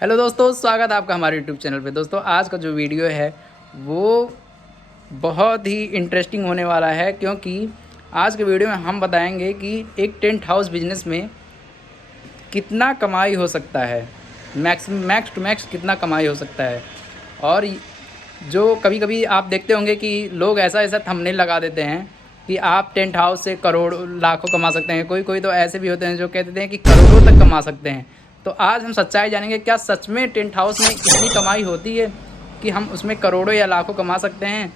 Hello दोस्तों, स्वागत है आपका हमारे यूट्यूब चैनल पे। दोस्तों आज का जो वीडियो है वो बहुत ही इंटरेस्टिंग होने वाला है, क्योंकि आज के वीडियो में हम बताएंगे कि एक टेंट हाउस बिजनेस में कितना कमाई हो सकता है, मैक्स टू मैक्स कितना कमाई हो सकता है। और जो कभी कभी आप देखते होंगे कि लोग ऐसा ऐसा थंबनेल लगा देते हैं कि आप टेंट हाउस से करोड़ों लाखों कमा सकते हैं। कोई कोई तो ऐसे भी होते हैं जो कहते हैं कि करोड़ों तक कमा सकते हैं। तो आज हम सच्चाई जानेंगे, क्या सच में टेंट हाउस में इतनी कमाई होती है कि हम उसमें करोड़ों या लाखों कमा सकते हैं।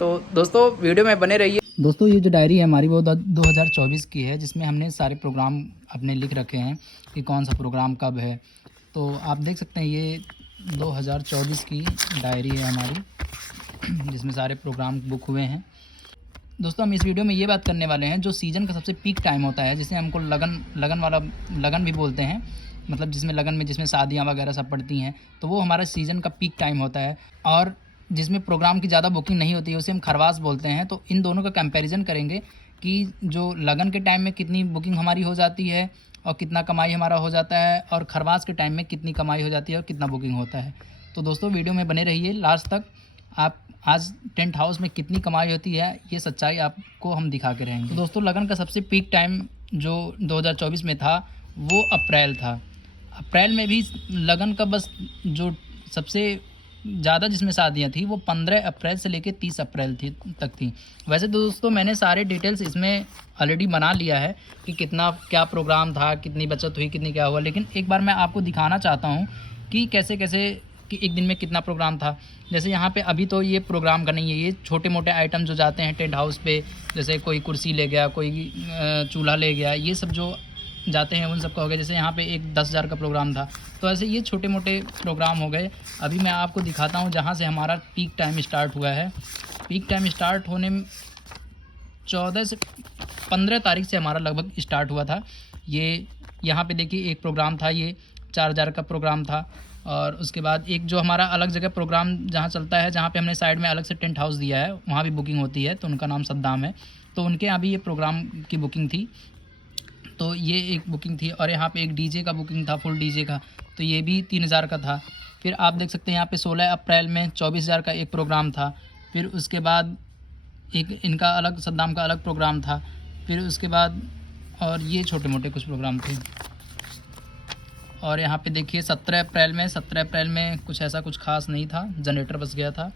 तो दोस्तों वीडियो में बने रहिए। दोस्तों ये जो डायरी है हमारी वो 2024 की है, जिसमें हमने सारे प्रोग्राम अपने लिख रखे हैं कि कौन सा प्रोग्राम कब है। तो आप देख सकते हैं ये 2024 की डायरी है हमारी, जिसमें सारे प्रोग्राम बुक हुए हैं। दोस्तों हम इस वीडियो में ये बात करने वाले हैं जो सीज़न का सबसे पीक टाइम होता है, जिसे हमको लगन भी बोलते हैं, मतलब जिसमें शादियाँ वगैरह सब पड़ती हैं, तो वो हमारा सीज़न का पीक टाइम होता है। और जिसमें प्रोग्राम की ज़्यादा बुकिंग नहीं होती है उसे हम खरवास बोलते हैं। तो इन दोनों का कंपैरिजन करेंगे कि जो लगन के टाइम में कितनी बुकिंग हमारी हो जाती है और कितना कमाई हमारा हो जाता है, और खरवास के टाइम में कितनी कमाई हो जाती है और कितना बुकिंग होता है। तो दोस्तों वीडियो में बने रहिए लास्ट तक। आप आज टेंट हाउस में कितनी कमाई होती है ये सच्चाई आपको हम दिखा के रहेंगे। तो दोस्तों लगन का सबसे पीक टाइम जो 2024 में था वो अप्रैल था। अप्रैल में भी लगन का बस जो सबसे ज़्यादा जिसमें शादियाँ थी वो 15 अप्रैल से लेकर 30 अप्रैल तक थी। वैसे तो दोस्तों मैंने सारे डिटेल्स इसमें ऑलरेडी बना लिया है कि कितना क्या प्रोग्राम था, कितनी बचत हुई, कितनी क्या हुआ, लेकिन एक बार मैं आपको दिखाना चाहता हूँ कि कैसे कैसे कि एक दिन में कितना प्रोग्राम था। जैसे यहाँ पे अभी तो ये प्रोग्राम का नहीं है, ये छोटे मोटे आइटम जो जाते हैं टेंट हाउस पे, जैसे कोई कुर्सी ले गया, कोई चूल्हा ले गया, ये सब जो जाते हैं उन सब का हो गया। जैसे यहाँ पे एक 10,000 का प्रोग्राम था, तो ऐसे ये छोटे मोटे प्रोग्राम हो गए। अभी मैं आपको दिखाता हूँ जहाँ से हमारा पीक टाइम स्टार्ट हुआ है। पीक टाइम स्टार्ट होने में 14 से 15 तारीख से हमारा लगभग स्टार्ट हुआ था। ये यहाँ पे देखिए एक प्रोग्राम था, ये 4,000 का प्रोग्राम था। और उसके बाद एक जो हमारा अलग जगह प्रोग्राम जहाँ चलता है, जहाँ पे हमने साइड में अलग से टेंट हाउस दिया है, वहाँ भी बुकिंग होती है, तो उनका नाम सद्दाम है। तो उनके यहाँ भी ये प्रोग्राम की बुकिंग थी, तो ये एक बुकिंग थी। और यहाँ पे एक डीजे का बुकिंग था, फुल डीजे का, तो ये भी 3,000 का था। फिर आप देख सकते हैं यहाँ पे 16 अप्रैल में 24,000 का एक प्रोग्राम था। फिर उसके बाद एक इनका अलग सद्दाम का अलग प्रोग्राम था। फिर उसके बाद और ये छोटे मोटे कुछ प्रोग्राम थे। और यहाँ पे देखिए 17 अप्रैल में कुछ ऐसा कुछ खास नहीं था, जनरेटर बस गया था।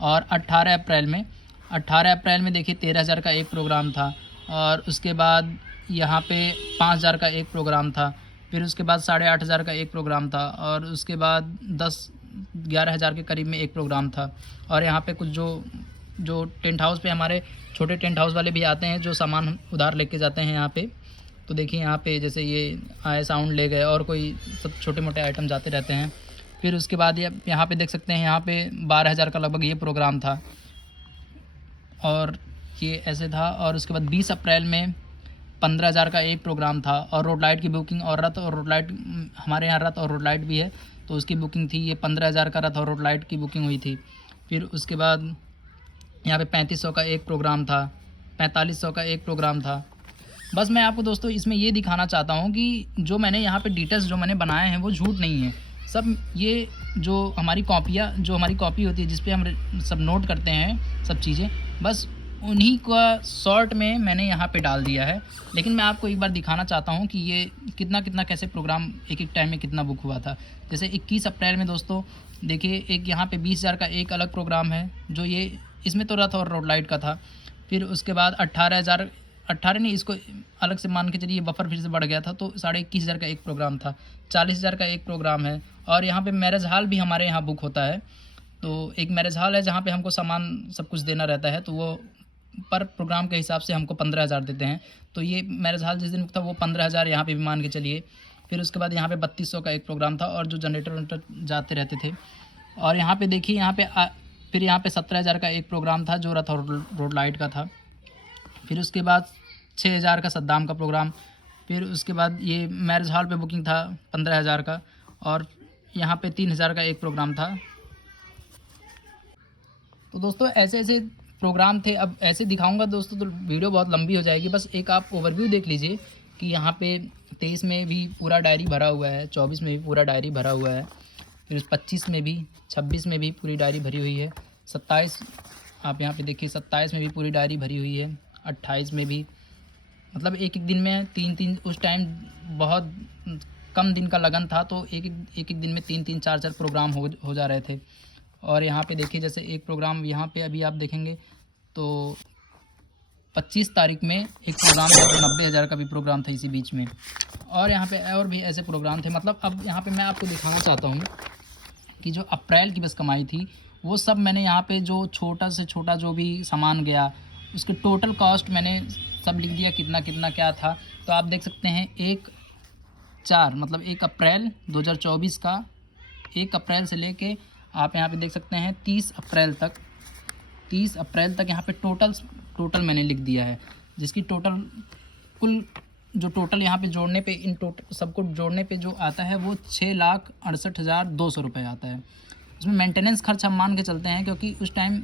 और 18 अप्रैल में देखिए 13,000 का एक प्रोग्राम था। और उसके बाद यहाँ पे 5,000 का एक प्रोग्राम था। फिर उसके बाद 8,500 का एक प्रोग्राम था। और उसके बाद 10-11,000 के करीब में एक प्रोग्राम था। और यहाँ पे कुछ जो टेंट हाउस पे हमारे छोटे टेंट हाउस वाले भी आते हैं, जो सामान उधार लेके जाते हैं यहाँ पे, तो देखिए यहाँ पे जैसे ये आए साउंड ले गए और कोई सब छोटे मोटे आइटम जाते रहते हैं। फिर उसके बाद ये यहाँ पे देख सकते हैं, यहाँ पे 12,000 का लगभग ये प्रोग्राम था। और ये ऐसे था। और उसके बाद 20 अप्रैल में 15,000 का एक प्रोग्राम था। और रोड लाइट की बुकिंग और रथ और रोड लाइट, हमारे यहाँ रथ और रोड लाइट भी है, तो उसकी बुकिंग थी। ये 15,000 का रथ और रोड लाइट की बुकिंग हुई थी। फिर उसके बाद यहाँ पे 3,500 का एक प्रोग्राम था, 4,500 का एक प्रोग्राम था। बस मैं आपको दोस्तों इसमें ये दिखाना चाहता हूँ कि जो मैंने यहाँ पे डिटेल्स जो मैंने बनाए हैं वो झूठ नहीं है। सब ये जो हमारी कॉपी होती है जिस पे हम सब नोट करते हैं सब चीज़ें, बस उन्हीं का शॉर्ट में मैंने यहाँ पे डाल दिया है। लेकिन मैं आपको एक बार दिखाना चाहता हूँ कि ये कितना कितना कैसे प्रोग्राम एक टाइम में कितना बुक हुआ था। जैसे 21 अप्रैल में दोस्तों देखिए एक यहाँ पे 20,000 का एक अलग प्रोग्राम है, जो ये इसमें तो रथ और रोड लाइट का था। फिर उसके बाद 18 नहीं, इसको अलग से मान के चलिए, बफर फिर से बढ़ गया था, तो 21,500 का एक प्रोग्राम था। 40,000 का एक प्रोग्राम है। और यहाँ पे मैरिज हॉल भी हमारे यहाँ बुक होता है। तो एक मैरिज हॉल है जहाँ पे हमको सामान सब कुछ देना रहता है, तो वो पर प्रोग्राम के हिसाब से हमको 15,000 देते हैं। तो ये मैरिज हॉल जिस दिन था वो 15,000 यहाँ पे भी मान के चलिए। फिर उसके बाद यहाँ पे 3,200 का एक प्रोग्राम था, और जो जनरेटर जाते रहते थे। और यहाँ पे देखिए फिर यहाँ पे 17,000 का एक प्रोग्राम था, जो रथ और रोड लाइट का था। फिर उसके बाद 6,000 का सद्दाम का प्रोग्राम। फिर उसके बाद ये मैरिज हॉल पे बुकिंग था 15,000 का। और यहाँ पे 3,000 का एक प्रोग्राम था। तो दोस्तों ऐसे ऐसे प्रोग्राम थे। अब ऐसे दिखाऊंगा दोस्तों तो वीडियो बहुत लंबी हो जाएगी। बस एक आप ओवरव्यू देख लीजिए कि यहाँ पे 23 में भी पूरा डायरी भरा हुआ है, 24 में भी पूरा डायरी भरा हुआ है। फिर 25 में भी, 26 में भी पूरी डायरी भरी हुई है, 27 आप यहाँ पे देखिए 27 में भी पूरी डायरी भरी हुई है, 28 में भी। मतलब एक एक दिन में 3-3, उस टाइम बहुत कम दिन का लगन था तो एक दिन में 3-3 4-4 प्रोग्राम हो जा रहे थे। और यहाँ पे देखिए जैसे एक प्रोग्राम यहाँ पे अभी आप देखेंगे तो 25 तारीख में एक प्रोग्राम था जो 90,000 का भी प्रोग्राम था इसी बीच में। और यहाँ पे और भी ऐसे प्रोग्राम थे। मतलब अब यहाँ पे मैं आपको दिखाना चाहता हूँ कि जो अप्रैल की बस कमाई थी वो सब मैंने यहाँ पे जो छोटा से छोटा जो भी सामान गया उसके टोटल कॉस्ट मैंने सब लिख दिया, कितना कितना क्या था। तो आप देख सकते हैं 1/4 मतलब 1 अप्रैल 2024 का 1 अप्रैल से लेके आप यहाँ पे देख सकते हैं 30 अप्रैल तक यहाँ पे टोटल मैंने लिख दिया है, जिसकी टोटल कुल जो टोटल यहाँ पे जोड़ने पे इन टोटल सबको जोड़ने पे जो आता है वो 6,68,200 रुपये आता है। उसमें मेंटेनेंस खर्च हम मान के चलते हैं क्योंकि उस टाइम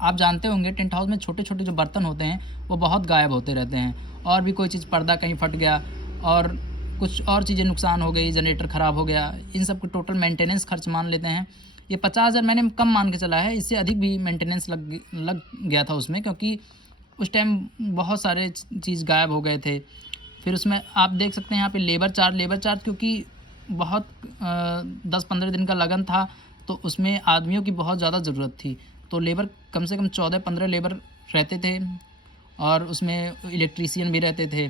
आप जानते होंगे टेंट हाउस में छोटे छोटे जो बर्तन होते हैं वो बहुत गायब होते रहते हैं, और भी कोई चीज़ पर्दा कहीं फट गया और कुछ और चीज़ें नुकसान हो गई, जनरेटर ख़राब हो गया, इन सब को टोटल मेंटेनेंस खर्च मान लेते हैं। ये 50,000 मैंने कम मान के चला है, इससे अधिक भी मेंटेनेंस लग गया था उसमें, क्योंकि उस टाइम बहुत सारे चीज़ गायब हो गए थे। फिर उसमें आप देख सकते हैं यहाँ पे लेबर चार्ज क्योंकि बहुत 10-15 दिन का लगन था तो उसमें आदमियों की बहुत ज़्यादा ज़रूरत थी, तो लेबर कम से कम 14-15 लेबर रहते थे और उसमें इलेक्ट्रीशियन भी रहते थे।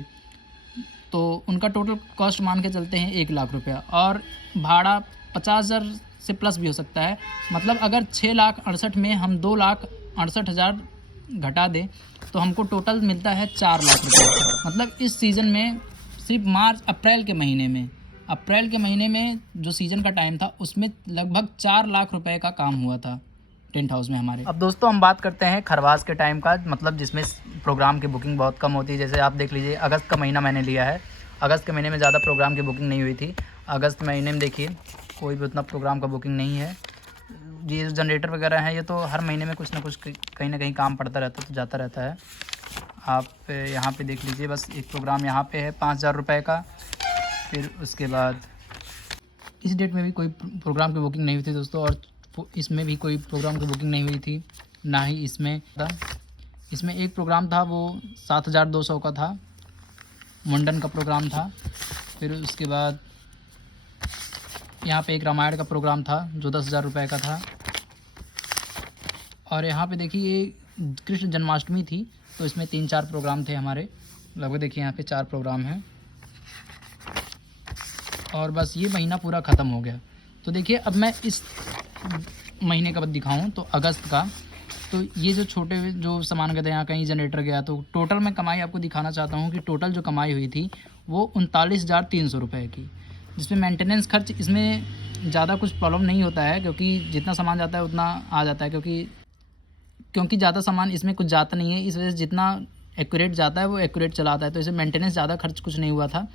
तो उनका टोटल कॉस्ट मान के चलते हैं 1 लाख रुपया, और भाड़ा 50,000 से प्लस भी हो सकता है। मतलब अगर 6,68,000 में हम 2,68,000 घटा दें तो हमको टोटल मिलता है 4 लाख रुपये। मतलब इस सीज़न में सिर्फ अप्रैल के महीने में जो सीज़न का टाइम था उसमें लगभग 4 लाख रुपए का काम हुआ था टेंट हाउस में हमारे। अब दोस्तों हम बात करते हैं खरवास के टाइम का, मतलब जिसमें प्रोग्राम की बुकिंग बहुत कम होती है। जैसे आप देख लीजिए अगस्त का महीना मैंने लिया है, अगस्त के महीने में ज़्यादा प्रोग्राम की बुकिंग नहीं हुई थी। अगस्त महीने में देखिए कोई भी उतना प्रोग्राम का बुकिंग नहीं है। ये जो जनरेटर वगैरह है ये तो हर महीने में कुछ ना कुछ कहीं ना कहीं काम पड़ता रहता है तो जाता रहता है। आप यहाँ पे देख लीजिए बस एक प्रोग्राम यहाँ पे है 5,000 रुपये का। फिर उसके बाद इस डेट में भी कोई प्रोग्राम की बुकिंग नहीं हुई थी दोस्तों, और इसमें भी कोई प्रोग्राम की बुकिंग नहीं हुई थी, ना ही इसमें था। इसमें एक प्रोग्राम था वो 7,200 का था, मुंडन का प्रोग्राम था। फिर उसके बाद यहाँ पे एक रामायण का प्रोग्राम था जो 10,000 रुपये का था। और यहाँ पे देखिए ये कृष्ण जन्माष्टमी थी तो इसमें 3-4 प्रोग्राम थे हमारे, लगभग देखिए यहाँ पे 4 प्रोग्राम हैं। और बस ये महीना पूरा ख़त्म हो गया। तो देखिए अब मैं इस महीने का दिखाऊं तो अगस्त का, तो ये जो छोटे जो सामान गए थे यहाँ कहीं जनरेटर गया, तो टोटल मैं कमाई आपको दिखाना चाहता हूँ कि टोटल जो कमाई हुई थी वो 39,300 रुपये की, जिसमें मेंटेनेंस खर्च इसमें ज़्यादा कुछ प्रॉब्लम नहीं होता है क्योंकि जितना सामान जाता है उतना आ जाता है, क्योंकि ज़्यादा सामान इसमें कुछ जाता नहीं है, इस वजह से जितना एक्यूरेट जाता है वो एक्यूरेट चलाता है, तो इसे मेंटेनेंस ज़्यादा खर्च कुछ नहीं हुआ था।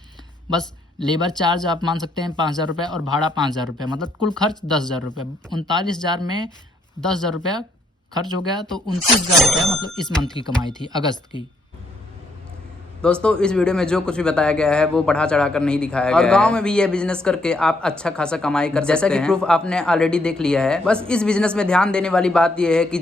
बस लेबर चार्ज आप मान सकते हैं 5,000 रुपये और भाड़ा 5,000 रुपये, मतलब कुल खर्च 10,000 रुपये। 39,000 में 10,000 रुपया खर्च हो गया तो 29,000 रुपया मतलब इस मंथ की कमाई थी अगस्त की। दोस्तों इस वीडियो में जो कुछ भी बताया गया है वो बढ़ा चढ़ा कर नहीं दिखाया गया है, और गांव में भी ये बिजनेस करके आप अच्छा खासा कमाई कर सकते हैं, जैसा कि प्रूफ आपने ऑलरेडी देख लिया है। बस इस बिजनेस में ध्यान देने वाली बात ये है कि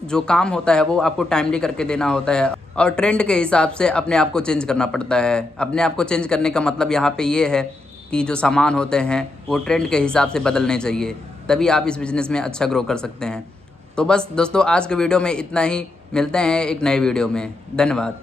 जो काम होता है वो आपको टाइमली करके देना होता है, और ट्रेंड के हिसाब से अपने आप को चेंज करना पड़ता है। अपने आप को चेंज करने का मतलब यहाँ पे ये है कि जो सामान होते हैं वो ट्रेंड के हिसाब से बदलने चाहिए, तभी आप इस बिज़नेस में अच्छा ग्रो कर सकते हैं। तो बस दोस्तों आज के वीडियो में इतना ही, मिलते हैं एक नए वीडियो में। धन्यवाद।